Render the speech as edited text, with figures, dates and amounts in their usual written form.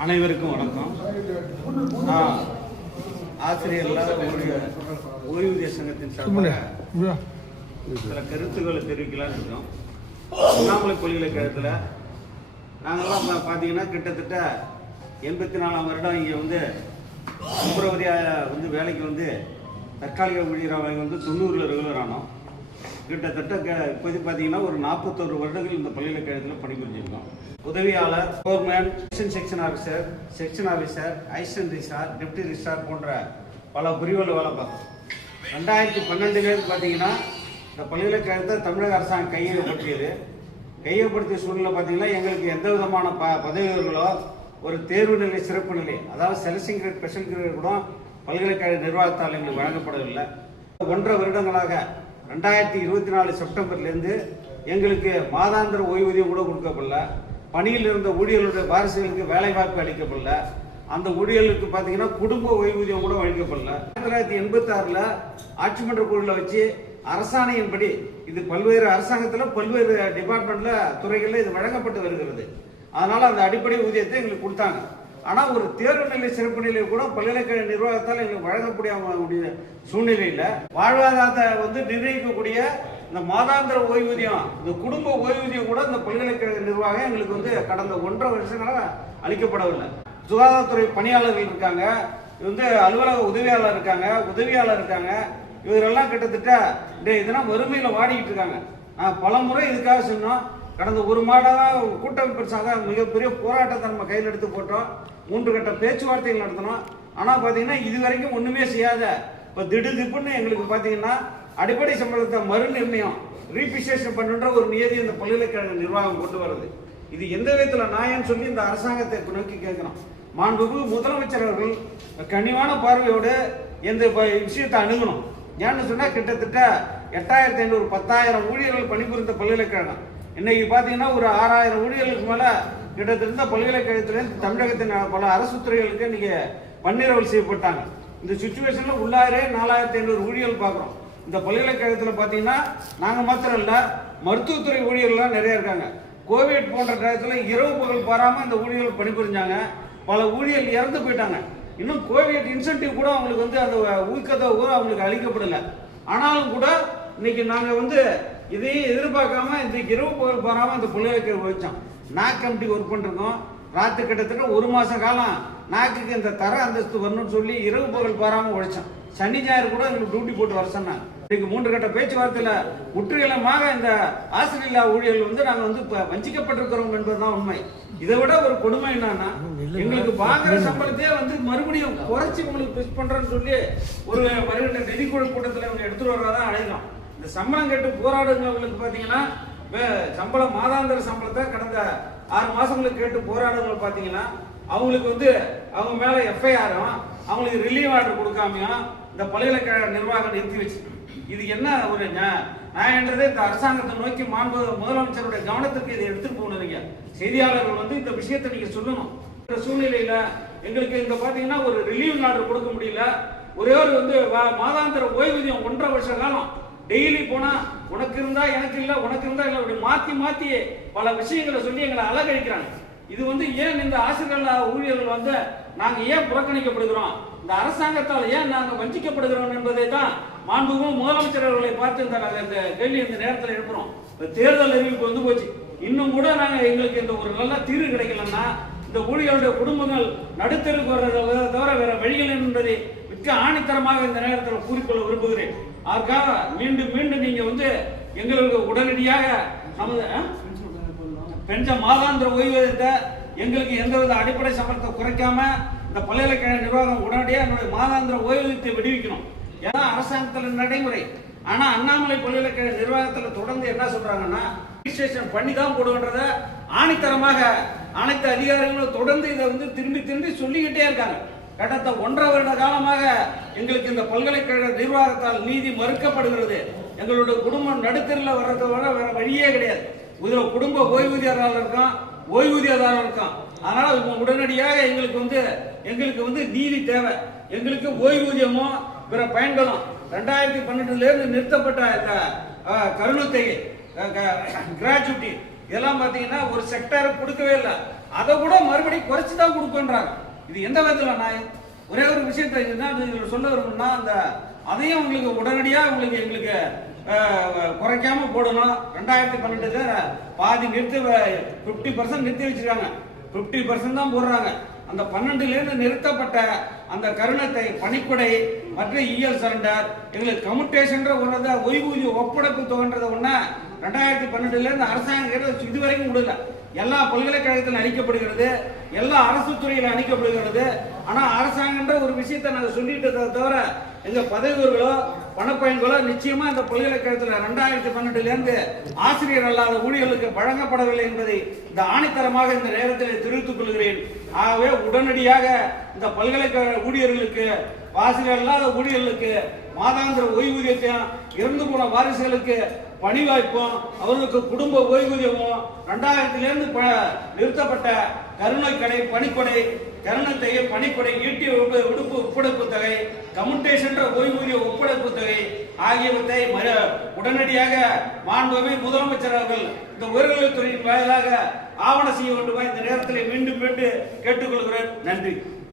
அனைவருக்கும் வணக்கம். ஆசிரியர்களால் ஓய்வூதிய சங்கத்தின் சார்பாக சில கருத்துக்களை தெரிவிக்கலான்னு இருக்கோம். அண்ணாமலை பல்கலைக்கழகத்தில் நாங்கள்லாம் பார்த்தீங்கன்னா கிட்டத்தட்ட 84ஆம் வருடம் இங்கே வந்து பிப்ரவரி வேலைக்கு தற்காலிக ஊழியராக 90ல் ரெகுலர் ஆனோம். கிட்டத்தட்ட இப்போது பார்த்தீங்கன்னா ஒரு 41 வருடங்கள் இந்த பல்கலைக்கழகத்தில் பணிபுரிஞ்சிருக்கோம். உதவியாளர், foreman, section officer, section officer, assistant registrar, deputy registrar போன்ற பல பிரிவுகள் வேலை பார்த்தோம். 2012 பார்த்தீங்கன்னா இந்த பல்கலைக்கழகத்தை தமிழக அரசாங்கம் கையகப்படுத்திய சூழ்நிலை பார்த்தீங்கன்னா எங்களுக்கு எந்த விதமான பதவிகளோ ஒரு தேர்வு நிலை, சிறப்பு நிலை, அதாவது செலக்ஷன் கிரேட், ஸ்பெஷல் கிரேட் கூட பல்கலைக்கழக நிர்வாகத்தால் எங்களுக்கு வழங்கப்படவில்லை. 1.5 வருடங்களாக 2024 செப்டம்பர்லேருந்து எங்களுக்கு மாதாந்திர ஓய்வூதியம் கூட கொடுக்கப்படல. பணியில் இருந்த ஊழியர்களுடைய வாரிசுகளுக்கு வேலை வாய்ப்பு அளிக்கப்படல. அந்த ஊழியர்களுக்கு பார்த்தீங்கன்னா குடும்ப ஓய்வூதியம் கூட வழங்கப்படல. 1986 ஆட்சி மன்ற குழுவில் வச்சு அரசாணையின்படி இது பல்வேறு அரசாங்கத்தில் பல்வேறு டிபார்ட்மெண்ட்ல துறைகளில் இது வழங்கப்பட்டு வருகிறது. அதனால அந்த அடிப்படை ஊதியத்தை எங்களுக்கு கொடுத்தாங்க. ஆனால் ஒரு தேர்வு நிலை, சிறப்பு நிலை கூட பல்கலைக்கழக நிர்வாகத்தால் எங்களுக்கு வழங்கக்கூடிய சூழ்நிலையில் வாழ்வாதாரத்தை நிர்ணயிக்கக்கூடிய இந்த மாதாந்திர ஓய்வூதியம், இந்த குடும்ப ஓய்வூதியம் கூட இந்த பல்கலைக்கழக நிர்வாகம் எங்களுக்கு கடந்த 1.5 வருஷங்களாக அளிக்கப்படவில்லை. சுகாதாரத்துறை பணியாளர்கள் இருக்காங்க, அலுவலக உதவியாளர் இருக்காங்க. இவரெல்லாம் கிட்டத்தட்ட இதெல்லாம் வறுமையில் வாடிக்கிட்டு இருக்காங்க. நான் பல முறை இதுக்காக சொன்னோம். கடந்த 1 மாதமாக கூட்டமைப்பு சார்ந்த மிகப்பெரிய போராட்டத்தை நம்ம கையில் எடுத்து போட்டோம். 3 கட்ட பேச்சுவார்த்தைகள் நடத்தணும். ஆனால் பார்த்தீங்கன்னா இது வரைக்கும் ஒன்றுமே செய்யாத இப்போ திடுதிப்புன்னு எங்களுக்கு பார்த்தீங்கன்னா அடிப்படை சம்பளத்தை மறு நிர்ணயம், ரீபிக்சேஷன் பண்ணுன்ற ஒரு நியதி இந்த பல்கலைக்கழக நிர்வாகம் கொண்டு வருது. இது எந்த விதத்தில் நியாயம்னு சொல்லி இந்த அரசாங்கத்தை நோக்கி கேட்கிறோம். மாண்புமிகு முதலமைச்சர் அவர்கள் கனிவான பார்வையோடு இந்த விஷயத்தை அணுகணும். ஏன்னு சொன்னால் கிட்டத்தட்ட 8500 10,000 ஊழியர்கள் பணிபுரிந்த பல்கலைக்கழகம் இன்னைக்கு பார்த்தீங்கன்னா ஒரு 6000 ஊழியர்களுக்கு மேலே கிட்டத்தட்ட பல்கலைக்கழகத்திலேருந்து தமிழகத்தின் பல அரசு துறைகளுக்கு இன்னைக்கு பன்னிரவல் செய்யப்பட்டாங்க. இந்த சுச்சுவேஷனில் உள்ளாரே 4500 ஊழியர்கள் பார்க்குறோம். இந்த பல்கலைக்கழகத்தில் பார்த்தீங்கன்னா நாங்கள் மாத்திரம் இல்லை, மருத்துவத்துறை ஊழியர்கள்லாம் நிறைய இருக்காங்க. கோவிட் போன்ற நேரத்தில் இரவு பகல் பாராமல் இந்த ஊழியர்கள் பணிபுரிஞ்சாங்க. பல ஊழியர்கள் இறந்து போயிட்டாங்க. இன்னும் கோவிட் இன்சென்டிவ் கூட அவங்களுக்கு அந்த ஊக்கத்தை கூட அவங்களுக்கு அளிக்கப்படலை. ஆனாலும் கூட இன்னைக்கு நாங்கள் இதையும் எதிர்பார்க்காம இந்த இரவு பகல் பாராமல் இந்த பல்கலைக்கழகம் வச்சோம். நாக் கமிட்டி ஒர்க் பண்ணிருக்கோம். ராத்திரி கிட்டத்தட்ட 1 மாச காலம் நாக்குக்கு இந்த தர அந்தஸ்து வரணும்னு சொல்லி இரவு பகல் பாராமல் உழைச்சோம். சனி ஞாயிறு கூட எங்களுக்கு டியூட்டி போட்டு வர சொன்னாங்க. இன்னைக்கு 3 கட்ட பேச்சுவார்த்தையில் முற்றிலுமாக இந்த ஆசிரியர் ஊழியர்கள் நாங்கள் வஞ்சிக்கப்பட்டிருக்கிறோம் என்பதுதான் உண்மை. இதை விட ஒரு கொடுமை என்னன்னா, எங்களுக்கு பாக்குற சம்பளத்தையே மறுபடியும் குறைச்சி உங்களுக்கு பிஸ் பண்றேன்னு சொல்லி ஒரு வருகின்ற நிதிக்குழு கூட்டத்தில் இவங்க எடுத்துட்டு வர்றதான் அழைக்கிறோம். இந்த சம்பளம் கேட்டு போராடுறவங்களுக்கு பார்த்தீங்கன்னா மாதாந்திர சம்பளத்தை கடந்த 6 மாசங்களுக்கு கேட்டு போராடுறவங்க பார்த்தீங்கன்னா அவங்களுக்கு அவங்க மேல எஃப்ஐஆரும் அவங்களுக்கு ரிலீவ் ஆர்டர் கொடுக்காமையும் இந்த பல்கலைக்கழக நிர்வாகம் நிறுத்தி வச்சு இது என்ன ஒரு நியாயன்றதே இந்த அரசாங்கத்தை நோக்கி முதலமைச்சருடைய கவனத்திற்கு இதை எடுத்துட்டு போகணுங்க. செய்தியாளர்கள் இந்த விஷயத்தை நீங்க சொல்லணும். இந்த சூழ்நிலையில எங்களுக்கு பாத்தீங்கன்னா ஒரு ரிலீவ் ஆர்டர் கொடுக்க முடியல. ஒரே ஒரு மாதாந்திர ஓய்வூதியம் 1.5 வருஷ காலம் டெய்லி போனா உனக்கு இருந்தா எனக்கு இல்ல, உனக்கு இருந்தா இல்ல, அப்படி மாத்தி பல விஷயங்களை சொல்லி எங்களை அலகழிக்கிறாங்க. இது ஏன் இந்த ஆசிரியர்கள் ஊழியர்கள் நாங்க ஏன் புறக்கணிக்கப்படுகிறோம், இந்த அரசாங்கத்தால் ஏன் நாங்க வஞ்சிக்கப்படுகிறோம் என்பதை தான் மாண்புமிகு முதலமைச்சர் அவர்களை பார்த்து இந்த கேள்வி இந்த நேரத்தில் எழுப்புறோம். தேர்தல் அறிவிப்பு போச்சு. இன்னும் கூட எங்களுக்கு ஒரு நல்ல தீர்வு கிடைக்கலன்னா இந்த ஊழியர்களுடைய குடும்பங்கள் நடுத்தருக்கு வர்றதை தவிர வேற வழிகள் என்பதை மிக்க ஆணித்தரமாக இந்த நேரத்தில் கூறிக்கொள்ள விரும்புகிறேன். அதற்காக மீண்டும் நீங்க எங்களுக்கு உடனடியாக நமது பென்ஷன் மாதாந்திர ஓய்வூதியத்தை எங்களுக்கு எந்தவித அடிப்படை சம்பளத்தை குறைக்காம இந்த பல்கலைக்கழக நிர்வாகம் உடனடியாக என்னுடைய மாதாந்திர ஓய்வூதியத்தை விடுவிக்கணும். ஏன்னா அரசாங்கத்தில் நடைமுறை. ஆனா அண்ணாமலை பல்கலைக்கழக நிர்வாகத்தில் தொடர்ந்து என்ன சொல்றாங்கன்னா ரிஜிஸ்ட்ரேஷன் பண்ணி தான் போடுன்றத ஆணித்தரமாக அனைத்து அதிகாரிகளும் தொடர்ந்து இதை திரும்பி சொல்லிக்கிட்டே இருக்காங்க. கடந்த 1.5 வருட காலமாக எங்களுக்கு இந்த பல்கலைக்கழக நிர்வாகத்தால் நீதி மறுக்கப்படுகிறது. எங்களுடைய குடும்பம் நடுத்தரில் வர்றதை விட வேற வழியே கிடையாது. இதுல குடும்ப ஓய்வூதியதாரர் இருக்கான். அதனால உடனடியாக எங்களுக்கு நீதி தேவை. எங்களுக்கு ஓய்வூதியமும் பிற பயன்களும் 2012 நிறுத்தப்பட்ட இந்த கருணத்தொகை, கிராஜுவிட்டி இதெல்லாம் பார்த்தீங்கன்னா ஒரு செக்டருக்கு கொடுக்கவே இல்லை. அதை கூட மறுபடியும் குறைச்சு தான் கொடுக்கன்றாங்க. இது எந்த விதத்துல நியாயம்? ஒரே ஒரு விஷயத்தை என்ன சொல்ல வரும்னா, அந்த அதையும் உங்களுக்கு உடனடியாக எங்களுக்கு குறைக்காம போடணும். 2012 பாதி நிறுத்தி 50% நிறுத்தி வச்சிருக்காங்க, 50% தான் போடுறாங்க. அந்த 12லேருந்து நிறுத்தப்பட்ட அந்த கருணத்தை பணிக்குடை மற்ற இஎல் சரண்டர் எங்களுக்கு கம்யூட்டேஷன்ற ஒன்றத ஓய்வூதிய ஒப்படைப்பு தொகைன்றத ஒன்று 2012லேருந்து அரசாங்கம் இதுவரைக்கும் விடல. எல்லா பல்கலைக்கழகத்தில் அளிக்கப்படுகிறது, எல்லா அரசு துறையில் அளிக்கப்படுகிறது. ஆனால் அரசாங்கன்ற ஒரு விஷயத்தை நாங்கள் சொல்லிட்டதை தவிர எங்கள் பதவிகளோ பணப்பயன்களோ நிச்சயமா இந்த பல்கலைக்கழகத்தில் 2012லேருந்து ஆசிரியர் அல்லாத ஊழியர்களுக்கு வழங்கப்படவில்லை என்பதை இந்த ஆணித்தரமாக இந்த நேரத்தில் தெரிவித்துக் கொள்கிறேன். ஆகவே உடனடியாக இந்த பல்கலைக்கழக ஊழியர்களுக்கு, ஆசிரியர் அல்லாத ஊழியர்களுக்கு மாதாந்திர ஓய்வூதியத்தையும், இறந்து போன வாரிசுகளுக்கு பணி வாய்ப்பும், அவர்களுக்கு குடும்ப ஓய்வூதியமும், 2000லேருந்து நிறுத்தப்பட்ட கருணை கடை பணிக்கொடை கருணத்தை பணிக்கொடை ஈட்டிய விடுப்பு ஒப்படைப்பு தொகை கம்யூட்டேஷன் ஓய்வூதிய ஒப்படைப்பு தொகை ஆகியவற்றை உடனடியாக மாண்புமிகு முதலமைச்சர் அவர்கள் இந்த உயர்கல்வித்துறையின் வாயிலாக ஆவண செய்ய வேண்டுமா இந்த நேரத்தில் மீண்டும் கேட்டுக்கொள்கிறேன். நன்றி.